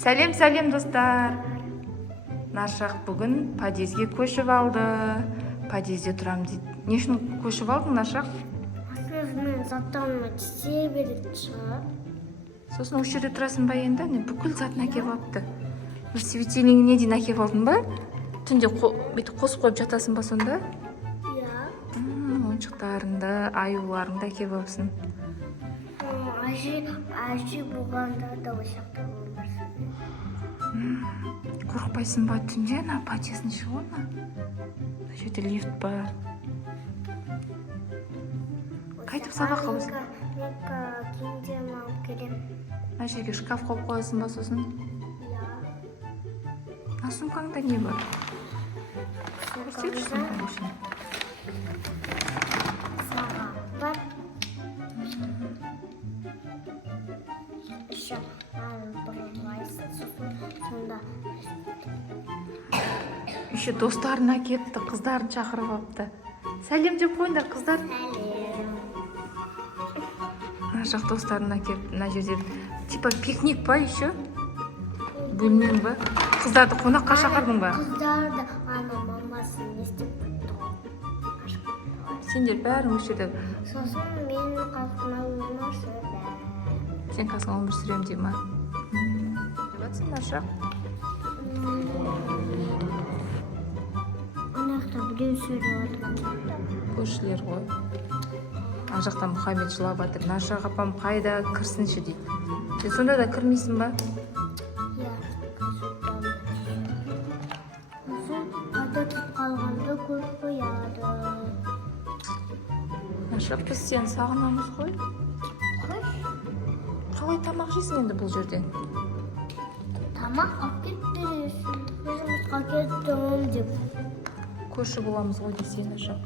Сәлем достар. Нашақ бүгін подъезге көшіп алды. Подъезде тұрам дейді. Не үшін көшіп алдың, Нашақ? Мен заттарыма тістей береді шығар. Сосын осы жерде тұрасың ба енді? Бүкіл затын әкеп алыпты. Светильнигін не дейін әкеп алдың ба? Түнде бүйтіп қосып қойып жатасың ба сонда? Иә. Ойыншықтарыңды, аюларыңды әкеп алыпсың. Әже болғанда да осы жақта өмір сүреді. Қорықпайсың ба түнде? Подъездің шығуына? Мына жерде лифт бар. Қайтып сабаққа өзің? Мен киімдерімді алып келемін. Мына жерге шкаф қойып қоясың ба сосын? Иә. Мына сумкаңда не бар? Көрсетші сумкаң ішіне. Сағат бар. Еще бұрылмайсың, сонда. Еще достарына кетті, қыздарын шақырып алыпты. Сәлем деп қойыңдар, қыздар. Сәлем. Мына жақ достарына келіп, мына жерде типа пикник па еще? Бөлмең ба? Қыздарды қонаққа шақырдың ба? Қыздарды мамасы не істеп кетті. Сендер бәрің осы жерде. Сосын мен қасыма өмір сүрді. Сен қасыңа өмір сүрем дей ма? Жатсың, Нашақ? Ана жақта біреу сөйлеп жатыр. Көршілер ғой. Ана жақтан Мұхаммед жылап жатыр. Нашақ апам қайда кірсінші дейді. Сен сонда да кірмейсің ба? Иә. Сосын қайда кетіп қалғанда көріп қояды. Нашақ, біз сені сағынамыз ғой. Қалай тамақ жейсің енді бұл жерден? Тамақ алып келіп бересің. Жұмысқа кеттім деп. Көрші боламыз ғой десе, Нашақ.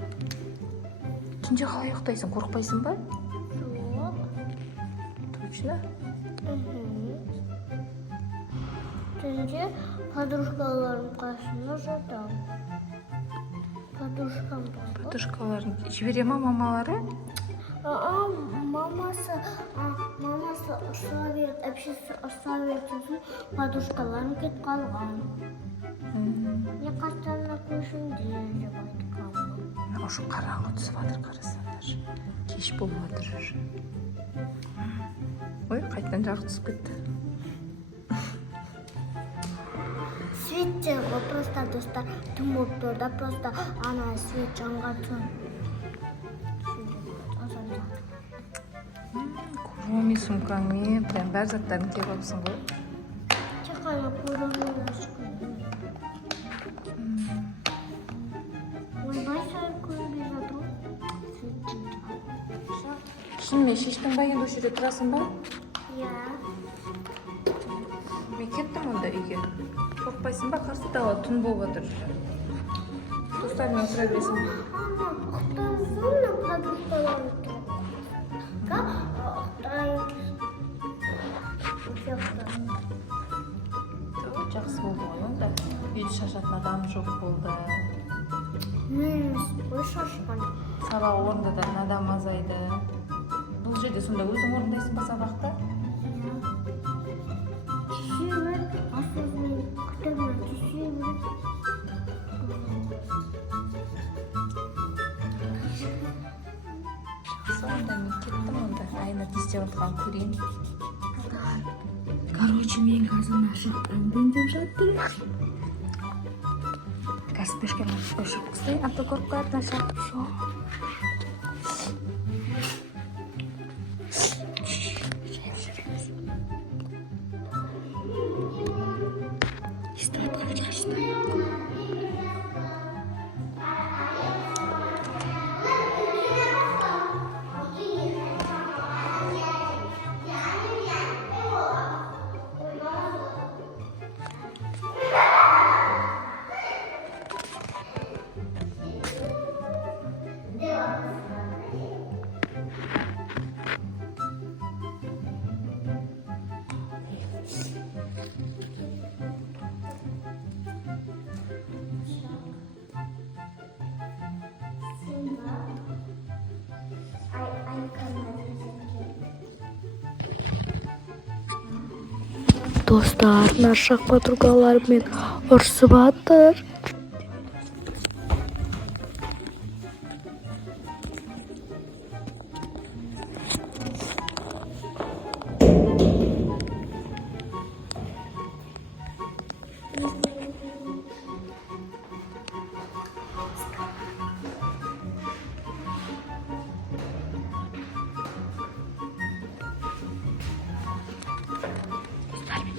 Түнде қалай ұйықтайсың, қорықпайсың ба? Жоқ. Точно? Түнде подружкаларым қасында жатамын. Подружкам бар. Подружкаларын жібере ма мамалары? Мамасы ұрса берді, әпшесі ұрса берді, сосын подружкаларым кетіп қалған. Мен қастарына көшіңде деп айтып қалған. Ошы қараңғы түсіп жатыр, қарасаңдар. Кеш болып жатыр. Ой, қайтадан жарық түсіп кетті. Свет ғой, просто достар түн болып тұр да, просто ана свет жанған соң. Куроми сумкаңмен, прям бәр заттарын кеп алыпсың ғой. Тек қана көремін ашқым. Ойбай сайын көрінбей жатыр ғой. Шынымен шештің ба енді осы жерде тұрасың ба? Иә. Мен кеттім онда үйге. Қорықпайсың ба? Қарсы тауға түн болып жатыр. Достармен отыра бересің. Ана, ұқтасың подружкаларым тұр. Жақсы болды ғой онда. Үйді шашатын адам жоқ болды. Мен ой шашқан. Сабақ орындататын адам азайды. Бұл жерде сонда өзің орындайсың ба сабақты? Түйсемін, асызмен күтімін, түйсемін. Жақсы, онда мен кеттім онда. Айна тістеп отқан көрейін. Короче, мен қазір Нашақ әңгімелеп жатыр. Каспешке машып қыстай, а то көріп қояды Нашақ. достар, наша подругалар мен ұрсып атыр.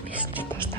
Бесінші этажда.